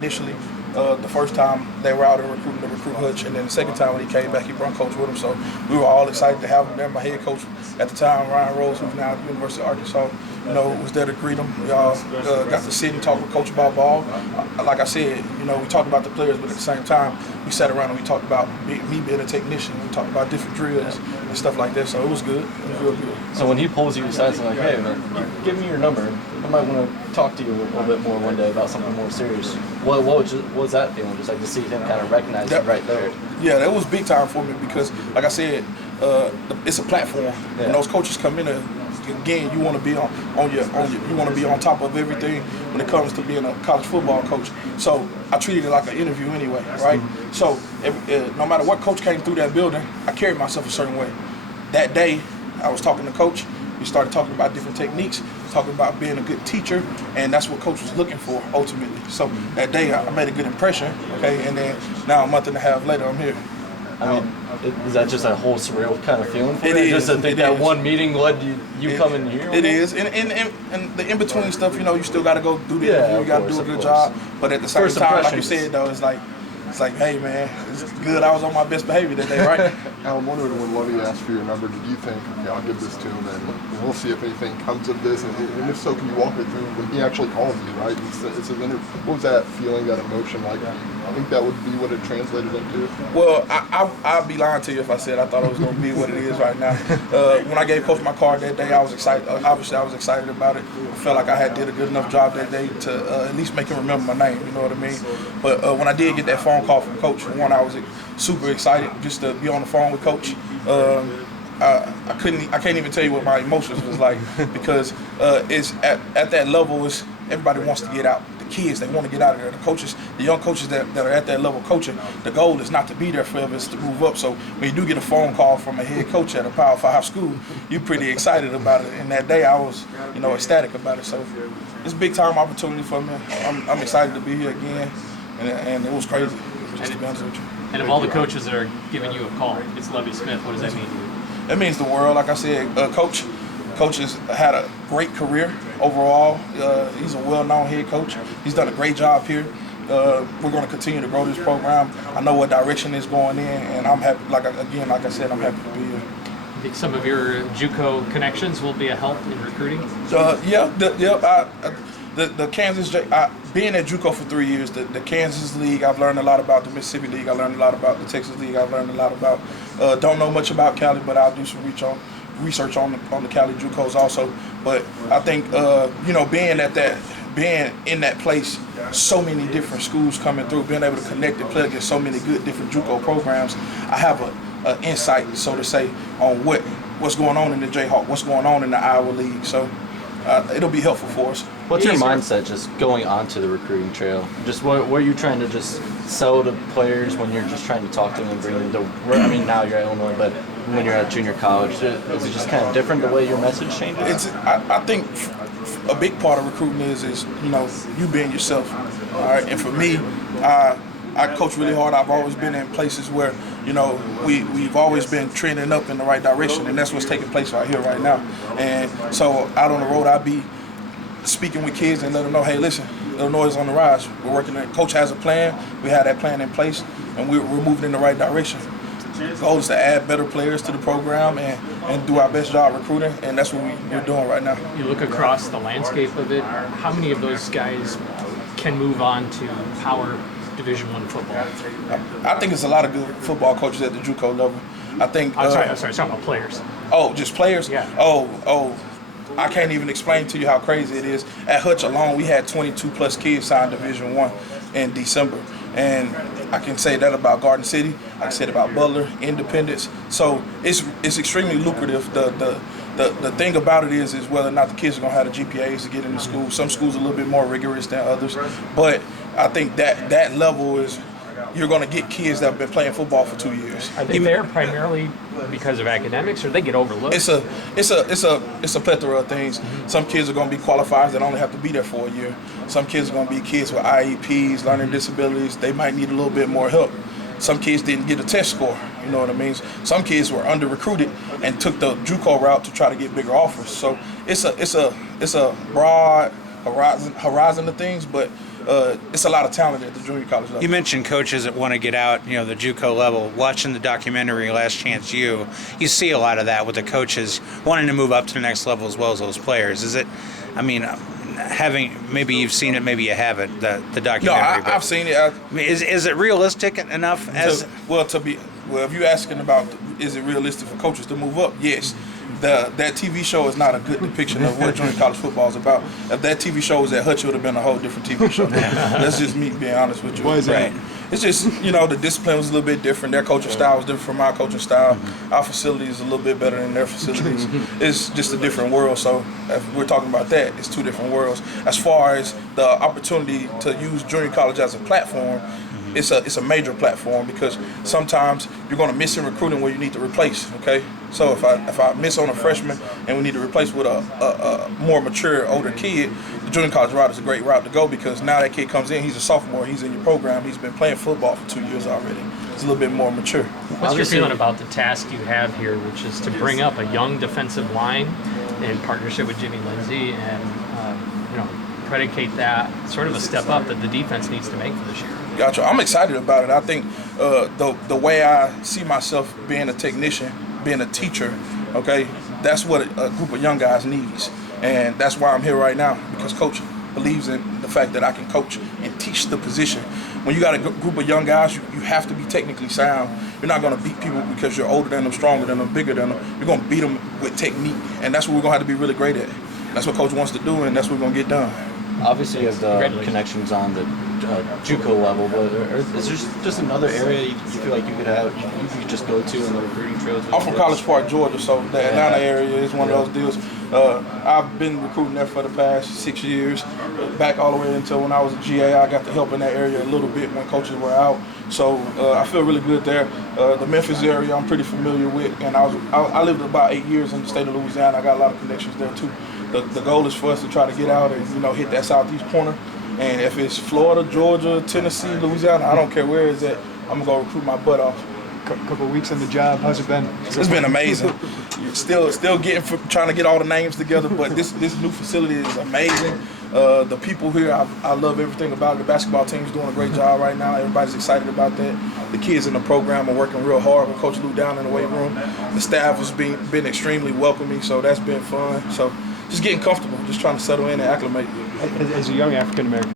initially. The first time they were out and recruiting the recruit Hutch, and then the second time when he came back, he brought coach with him. So we were all excited to have him there. My head coach at the time, Ryan Rose, who's now at the University of Arkansas, was there to greet him. We all got to sit and talk with Coach about ball. Like I said, we talked about the players, but at the same time, we sat around and we talked about me being a technician. We talked about different drills and stuff like that. So it was good. It was real good. So when he pulls you aside and like, hey man, give me your number. I might want to talk to you a little bit more one day about something more serious. What was that feeling? Just like to see him kind of recognize you right there. Yeah, that was big time for me because, like I said, it's a platform. Yeah. When those coaches come in, again, you want to be you want to be on top of everything when it comes to being a college football coach. So I treated it like an interview anyway, right? Mm-hmm. So no matter what coach came through that building, I carried myself a certain way. That day, I was talking to coach. We started talking about different techniques, talking about being a good teacher, and that's what coach was looking for ultimately. So that day, I made a good impression, okay? And then now a month and a half later, I'm here. I mean, is that just a whole surreal kind of feeling for you? It is. Just to think that one meeting led you coming here? It is. And the in-between stuff, you still got to go do the interview. You got to do a good job. But at the same time, like you said, though, it's like, hey, man, it's good. I was on my best behavior that day, right? I'm wondering when Lovie asked for your number, did you think, okay, I'll give this to him and we'll see if anything comes of this? And if so, can you walk me through when he actually called you, right? What was that feeling, that emotion like? I think that would be what it translated into. Well, I'd be lying to you if I said I thought it was going to be what it is right now. When I gave Coach my card that day, I was excited. Obviously, I was excited about it. I felt like I did a good enough job that day to at least make him remember my name, you know what I mean? But when I did get that phone call from Coach, I was super excited just to be on the phone with Coach. I can't even tell you what my emotions was like because it's at that level, everybody wants to get out. The kids, they want to get out of there. The coaches, the young coaches that are at that level coaching, the goal is not to be there forever, it's to move up. So when you do get a phone call from a head coach at a Power 5 school, you're pretty excited about it. And that day I was, ecstatic about it. So it's a big time opportunity for me. I'm excited to be here again, and it was crazy, just to be honest with you. And of all the coaches that are giving you a call, it's Lovie Smith. What does that mean? It means the world. Like I said, Coach has had a great career overall. He's a well-known head coach. He's done a great job here. We're going to continue to grow this program. I know what direction it's going in, and I'm happy. Like I said, I'm happy to be here. I think some of your JUCO connections will be a help in recruiting. The Kansas, being at JUCO for 3 years, the Kansas League, I've learned a lot about. The Mississippi League, I learned a lot about. The Texas League, I've learned a lot about. Don't know much about Cali, but I'll do some research on the Cali JUCOs also. But I think being in that place, so many different schools coming through, being able to connect and play against so many good different JUCO programs, I have an insight, so to say, on what's going on in the Jayhawk, what's going on in the Iowa League. So it'll be helpful for us. What's your mindset just going onto the recruiting trail? Just what are you trying to just sell to players when you're just trying to talk to them and bring them to, I mean, now you're at Illinois, but when you're at junior college, is it just kind of different the way your message changes? I think a big part of recruiting is you being yourself. All right, and for me, I coach really hard. I've always been in places where we've always been trending up in the right direction, and that's what's taking place right here, right now. And so out on the road, I'll be speaking with kids and let them know, hey, listen, Illinois is on the rise. We're working. Coach has a plan. We have that plan in place, and we're moving in the right direction. The goal is to add better players to the program and do our best job recruiting, and that's what we're doing right now. You look across the landscape of it, how many of those guys can move on to power Division I football? I think it's a lot of good football coaches at the JUCO level. I think. I'm sorry, talking about players. Oh, just players? Yeah. Oh, I can't even explain to you how crazy it is. At Hutch alone, we had 22 plus kids sign Division I in December. And I can say that about Garden City. I can say it about Butler, Independence. So it's extremely lucrative. The thing about it is whether or not the kids are going to have the GPAs to get into school. Some schools are a little bit more rigorous than others. But I think that level is, you're going to get kids that have been playing football for 2 years. Are they there primarily because of academics, or they get overlooked? It's a plethora of things. Mm-hmm. Some kids are going to be qualifiers that only have to be there for a year. Some kids are going to be kids with IEPs, learning disabilities. They might need a little bit more help. Some kids didn't get a test score, you know what I mean? Some kids were under-recruited and took the JUCO route to try to get bigger offers. So it's a broad horizon of things, but it's a lot of talent at the junior college level. You mentioned coaches that want to get out, you know, the JUCO level. Watching the documentary Last Chance U, you see a lot of that with the coaches wanting to move up to the next level as well as those players. Is it, I mean, maybe you've seen it, maybe you haven't, the documentary. No, I've seen it. Is it realistic enough? If you're asking about is it realistic for coaches to move up, yes. That TV show is not a good depiction of what junior college football is about. If that TV show was at Hutch, it would have been a whole different TV show. That's just me being honest with you. Why is that? It's just, you know, the discipline was a little bit different. Their coaching style was different from our coaching style. Our facility is a little bit better than their facilities. It's just a different world. So if we're talking about that, it's two different worlds. As far as the opportunity to use junior college as a platform, it's a major platform because sometimes you're going to miss in recruiting where you need to replace, okay? So if I miss on a freshman and we need to replace with a more mature, older kid, the junior college route is a great route to go because now that kid comes in, he's a sophomore, he's in your program, he's been playing football for 2 years already. He's a little bit more mature. What's your feeling about the task you have here, which is to bring up a young defensive line in partnership with Jimmy Lindsey and predicate that sort of a step up that the defense needs to make for this year? Gotcha. I'm excited about it. I think the way I see myself being a technician, being a teacher, okay, that's what a group of young guys needs. And that's why I'm here right now, because Coach believes in the fact that I can coach and teach the position. When you got a group of young guys, you have to be technically sound. You're not going to beat people because you're older than them, stronger than them, bigger than them. You're going to beat them with technique. And that's what we're going to have to be really great at. That's what Coach wants to do, and that's what we're going to get done. Obviously, you have the connections on the JUCO level, but is there just another area you feel like you could just go to in the recruiting trails? I'm from College Park, Georgia, so the Atlanta area is one of those deals. I've been recruiting there for the past 6 years, back all the way until when I was a GA. I got to help in that area a little bit when coaches were out. So I feel really good there. The Memphis area I'm pretty familiar with, and I lived about 8 years in the state of Louisiana. I got a lot of connections there too. The goal is for us to try to get out and hit that southeast corner. And if it's Florida, Georgia, Tennessee, Louisiana, I don't care where it's at, I'm gonna go recruit my butt off. Couple of weeks on the job, how's it been? It's been amazing. Still trying to get all the names together, but this new facility is amazing. The people here, I love everything about it. The basketball team's doing a great job right now. Everybody's excited about that. The kids in the program are working real hard with Coach Lou down in the weight room. The staff has been extremely welcoming, so that's been fun. So just getting comfortable, just trying to settle in and acclimate. As a young African American